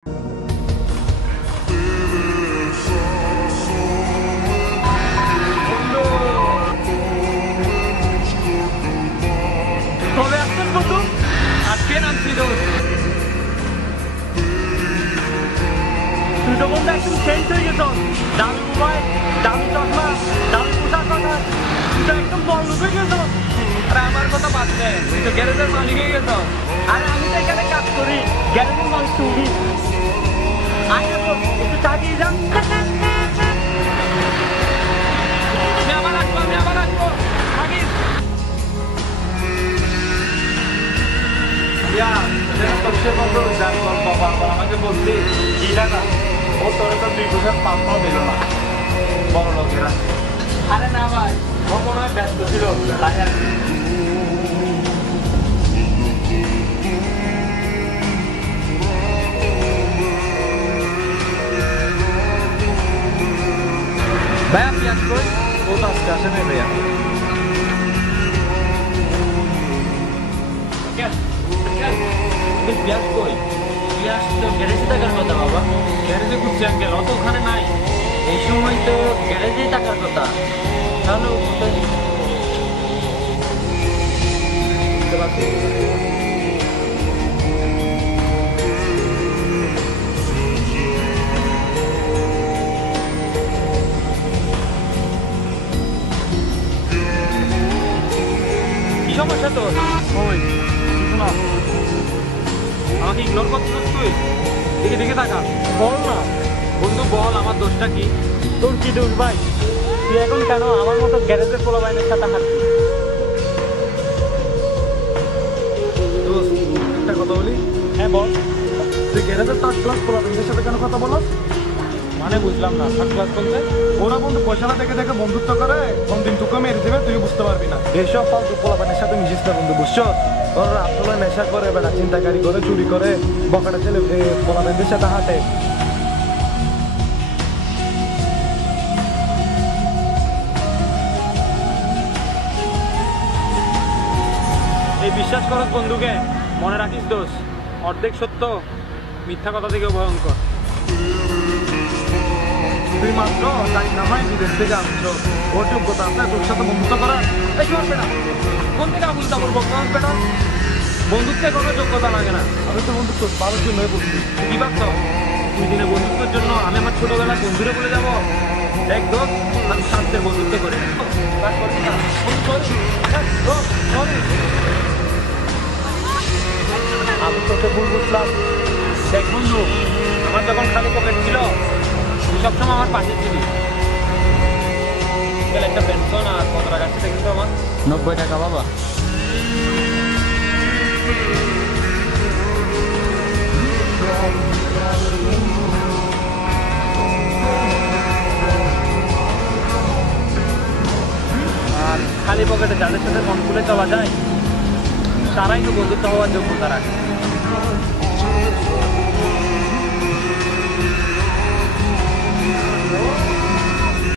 কবে আসছেন বন্ধু? আজকে নামছি দোস্ত। তুই তো বন্ধু একদম চেঞ্জ হয়ে গেছ। দামি মোবাইল, দামি চশমা, দামি পোশাক কথা, তুই তো একদম বড় লোক হয়ে গেছ। আরে আমার কথা বাদ দে, তুই তো গ্যারেজের মালিক হয়ে গেছ। আরে আমি তো এখানে কাজ করি, গ্যারেজের মালিক তুমি। আয় না তো, একটু চা দিয়ে যান। আমি আবার আসবো থাকিস। আমাকে বললি কি টাকা? ও তোর তো 2 বছর পাম্পাও দিল না বড় লোকেরা। আরে না ভাই, ও মনে হয় ব্যস্ত ছিল, তাই আর কি। ভাইয়া পিয়াজ কই? ও তো আজকে আসে নাই ভাইয়া। পিয়াজ কই? পিয়াস তো গ্যারেজে থাকার কথা বাবা। গ্যারেজে খুঁজছি আঙ্কেল, অত ওখানে নাই। এই সময় তো গ্যারেজেই থাকার কথা। তাহলে ও কোথায়? বুঝতে পারছি। কি সমস্যা তোর? ওই কিছু না, আমাকে ইগনোর করছিস তুই? দেখে দেখে থাকা। বল না, বন্ধু বল আমার দোষটা কি? তোর কি দোষ ভাই? তুই এখন কেন আমার মতো গ্যারেজের পোলাবাইনের সাথে হাঁটছিস? দোস্ত একটা কথা বলি। হ্যাঁ বল। তুই গ্যারেজের 3rd ক্লাস পোলাপানদের সাথে কেন কথা বলস? মানে বুঝলাম না, 3rd ক্লাস বলতে? ওরা বন্ধু পয়সা দেখে দেখে বন্ধুত্ব করে, কোনদিন তোকে মেরে দেবে তুই বুঝতে পারবি না। এইসব ফালতু পোলাপানের সাথে মিশিস না বন্ধু, বুঝছো? ওরা আসলে নেশা করে, বেটা চিন্তাকারী করে, চুরি করে, বকাটা ছেলে পোলাপানদের সাথে হাঁটে। এই বিশ্বাস করস বন্ধুকে, মনে রাখিস দোষ, অর্ধেক সত্য মিথ্যা কথা থেকে ভয়ঙ্কর। তুই মাত্র টাইম নামাই বিদেশ থেকে আসছো, ওর যোগ্যতা আছে তোর সাথে বন্ধুত্ব করার? এই কি বেটা, কোন থেকে আবুল তাবুল বকবাস বেটা? বন্ধুত্বে কোনো যোগ্যতা লাগে না। আমি তো বন্ধুত্ব ভালোর জন্যই বলছি। কি ভাবছ দুই দিনে বন্ধুত্বের জন্য আমি আমার ছোটবেলায় বন্ধুরে বলে যাবো দেখ দোস্ত আমি স্বার্থের বন্ধুত্ব করে? আমি তোকে ভুল বুঝলাম। দেখ বন্ধু, আমার যখন খালি পকেট ছিল তুই সবসময় আমার পাশে ছিলি। একটা পেনশন আর কত টাকা আছে দেখি তো আমার? 90 টাকা বাবা। আর খালি পকেটে যাদের সাথে মন খুলে চলা যায় তারাই তো বন্ধুত্ব হওয়ার যোগ্যতা রাখে।